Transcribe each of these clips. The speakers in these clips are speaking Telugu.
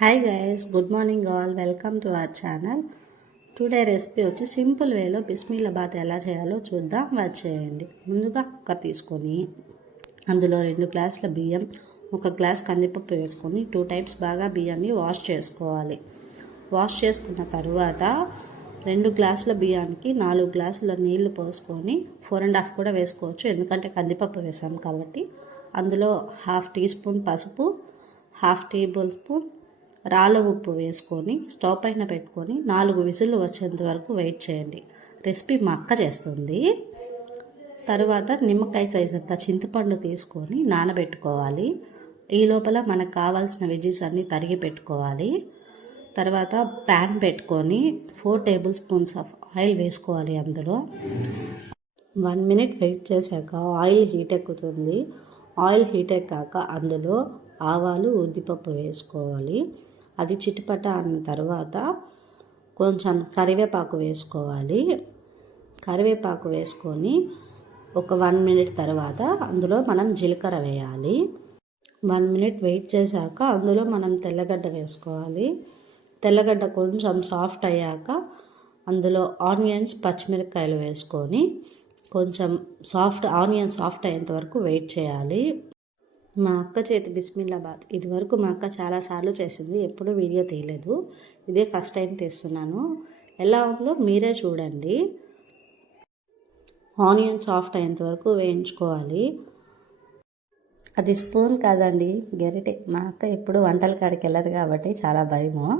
Hi guys, good morning all. Welcome to our channel. Today recipe వచ్చి సింపుల్ వేలో బిస్మిల్లాబాత్ ఎలా చేయాలో చూద్దాం. వచ్చేయండి. ముందుగా కుక్కర్ తీసుకొని అందులో 2 గ్లాసుల బియ్యం, 1 గ్లాస్ కందిపప్పు వేసుకొని 2 టైమ్స్ బాగా బియ్యాన్ని వాష్ చేసుకోవాలి. వాష్ చేసుకున్న తర్వాత 2 గ్లాసుల బియ్యానికి 4 గ్లాసుల నీళ్లు పోసుకొని 4.5 కూడా వేసుకోవచ్చు, ఎందుకంటే కందిపప్పు వేసాం కాబట్టి. అందులో 1/2 టీ స్పూన్ పసుపు, 1/2 టేబుల్ స్పూన్ రాళ్ళ ఉప్పు వేసుకొని స్టవ్ పైన పెట్టుకొని 4 విజిల్లు వచ్చేంత వరకు వెయిట్ చేయండి. రెసిపీ మా అక్క చేస్తుంది. తర్వాత నిమ్మకాయ సైజ్ అంత చింతపండు తీసుకొని నానబెట్టుకోవాలి. ఈ లోపల మనకు కావాల్సిన వెజ్జీస్ అన్నీ తరిగి పెట్టుకోవాలి. తర్వాత ప్యాన్ పెట్టుకొని 4 టేబుల్ స్పూన్స్ ఆఫ్ ఆయిల్ వేసుకోవాలి. అందులో 1 మినిట్ వెయిట్ చేశాక ఆయిల్ హీట్ ఎక్కుతుంది. ఆయిల్ హీట్ ఎక్కాక అందులో ఆవాలు, ఉద్దిపప్పు వేసుకోవాలి. అది చిటపట అన్న తర్వాత కొంచెం కరివేపాకు వేసుకోవాలి. కరివేపాకు వేసుకొని ఒక 1 మినిట్ తర్వాత అందులో మనం జీలకర్ర వేయాలి. 1 మినిట్ వెయిట్ చేశాక అందులో మనం తెల్లగడ్డ వేసుకోవాలి. తెల్లగడ్డ కొంచెం సాఫ్ట్ అయ్యాక అందులో ఆనియన్స్, పచ్చిమిరపకాయలు వేసుకొని కొంచెం ఆనియన్ సాఫ్ట్ అయ్యేంత వరకు వెయిట్ చేయాలి. మా అక్క చేతి బిస్మిల్లాబాత్ ఇదివరకు మా అక్క చాలాసార్లు చేసింది, ఎప్పుడూ వీడియో తీయలేదు. ఇదే ఫస్ట్ టైం తీస్తున్నాను. ఎలా ఉందో మీరే చూడండి. ఆనియన్ సాఫ్ట్ అయ్యేంత వరకు వేయించుకోవాలి. అది స్పూన్ కాదండి, గెరిటె. మా అక్క ఎప్పుడు వంటల కాడికి వెళ్ళదు కాబట్టి చాలా భయము.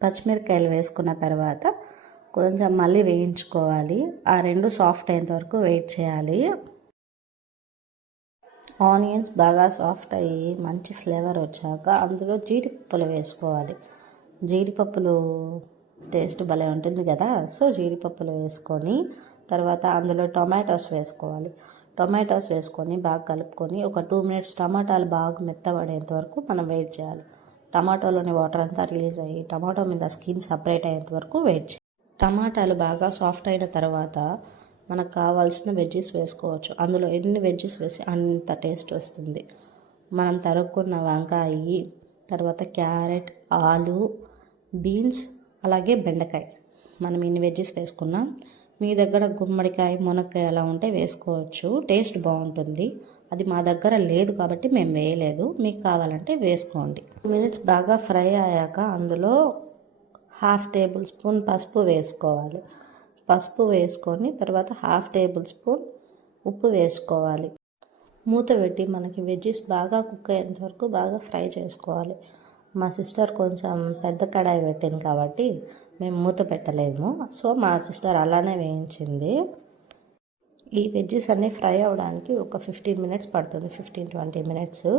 పచ్చిమిరపకాయలు వేసుకున్న తర్వాత కొంచెం మళ్ళీ వేయించుకోవాలి. ఆ 2 సాఫ్ట్ అయ్యేంత వరకు వెయిట్ చేయాలి. ఆనియన్స్ బాగా సాఫ్ట్ అయ్యి మంచి ఫ్లేవర్ వచ్చాక అందులో జీడిపప్పులు వేసుకోవాలి. జీడిపప్పులు టేస్ట్ భలే ఉంటుంది కదా. సో జీడిపప్పులు వేసుకొని తర్వాత అందులో టొమాటోస్ వేసుకోవాలి. టొమాటోస్ వేసుకొని బాగా కలుపుకొని ఒక 2 మినిట్స్ టమాటాలు బాగా మెత్తబడేంత వరకు మనం వెయిట్ చేయాలి. టమాటోలోని వాటర్ అంతా రిలీజ్ అయ్యి టమాటో మీద స్కిన్ సపరేట్ అయ్యేంత వరకు వెయిట్ చేయాలి. టమాటాలు బాగా సాఫ్ట్ అయిన తర్వాత మనకు కావాల్సిన వెజ్జీస్ వేసుకోవచ్చు. అందులో ఎన్ని వెజ్జీస్ వేసి అంత టేస్ట్ వస్తుంది. మనం తరుక్కున్న వంకాయ, తర్వాత క్యారెట్, ఆలు, బీన్స్, అలాగే బెండకాయ, మనం ఇన్ని వెజ్జీస్ వేసుకున్నాం. మీ దగ్గర గుమ్మడికాయ, మునక్కాయ అలా ఉంటే వేసుకోవచ్చు, టేస్ట్ బాగుంటుంది. అది మా దగ్గర లేదు కాబట్టి మేము వేయలేదు, మీకు కావాలంటే వేసుకోండి. 2 మినిట్స్ బాగా ఫ్రై అయ్యాక అందులో 1/2 టేబుల్ స్పూన్ పసుపు వేసుకోవాలి. పసుపు వేసుకొని తర్వాత 1/2 టేబుల్ స్పూన్ ఉప్పు వేసుకోవాలి. మూత పెట్టి మనకి వెజ్జీస్ బాగా కుక్ అయ్యేంత వరకు బాగా ఫ్రై చేసుకోవాలి. మా సిస్టర్ కొంచెం పెద్ద కడాయి పెట్టింది కాబట్టి మేము మూత పెట్టలేము. సో మా సిస్టర్ అలానే వేయించింది. ఈ వెజ్జీస్ అన్నీ ఫ్రై అవ్వడానికి ఒక 15 మినిట్స్ పడుతుంది, 15-20 మినిట్స్.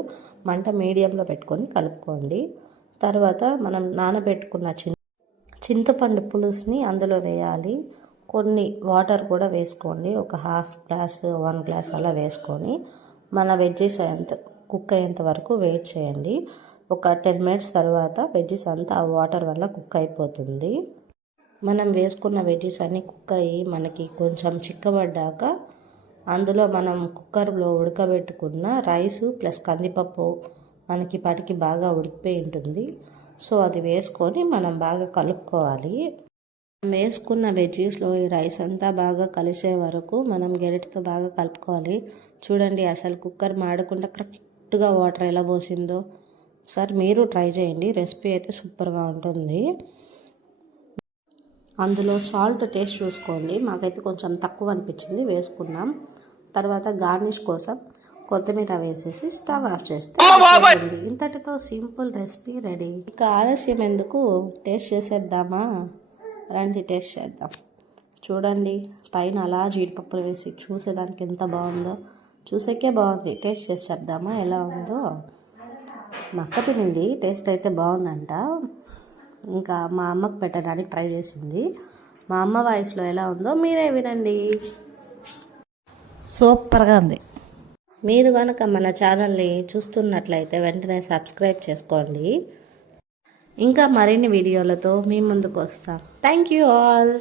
మంట మీడియంలో పెట్టుకొని కలుపుకోండి. తర్వాత మనం నానబెట్టుకున్న చింతపండు పులుసుని అందులో వేయాలి. కొన్ని వాటర్ కూడా వేసుకోండి. ఒక 1/2 గ్లాస్, 1 గ్లాస్ అలా వేసుకొని మన వెజ్జీస్ కుక్ అయ్యేంత వరకు వెయిట్ చేయండి. ఒక 10 మినిట్స్ తర్వాత వెజ్జీస్ అంతా ఆ వాటర్ వల్ల కుక్ అయిపోతుంది. మనం వేసుకున్న వెజ్జీస్ అన్నీ కుక్ అయ్యి మనకి కొంచెం చిక్కబడ్డాక అందులో మనం కుక్కర్లో ఉడకబెట్టుకున్న రైసు ప్లస్ కందిపప్పు మనకి పటికి బాగా ఉడికిపోయి ఉంటుంది. సో అది వేసుకొని మనం బాగా కలుపుకోవాలి. వేసుకున్న వెజ్జీస్లో ఈ రైస్ అంతా బాగా కలిసే వరకు మనం గెరిటితో బాగా కలుపుకోవాలి. చూడండి, అసలు కుక్కర్ మాడకుండా కరెక్ట్గా వాటర్ ఎలా పోసిందో. ఒకసారి మీరు ట్రై చేయండి, రెసిపీ అయితే సూపర్గా ఉంటుంది. అందులో సాల్ట్ టేస్ట్ చూసుకోండి. మాకైతే కొంచెం తక్కువ అనిపించింది, వేసుకున్నాం. తర్వాత గార్నిష్ కోసం కొత్తిమీర వేసేసి స్టవ్ ఆఫ్ చేస్తే ఇంతటితో సింపుల్ రెసిపీ రెడీ. ఇక ఆలస్యం ఎందుకు, టేస్ట్ చేసేద్దామా? రండి టేస్ట్ చేద్దాం. చూడండి, పైన అలా జీడిపప్పులు వేసి చూసేదానికి ఎంత బాగుందో. చూసేకే బాగుంది, టేస్ట్ చేసి చెప్దామా ఎలా ఉందో. మా అక్క తినింది, టేస్ట్ అయితే బాగుందంట. ఇంకా మా అమ్మకు పెట్టడానికి ట్రై చేసింది. మా అమ్మ వాయిస్లో ఎలా ఉందో మీరే వినండి. సూపర్గా ఉంది. మీరు కనుక మన ఛానల్ని చూస్తున్నట్లయితే వెంటనే సబ్స్క్రైబ్ చేసుకోండి. ఇంకా మరిన్ని వీడియోలతో మీ ముందుకు వస్తాం. Thank you all.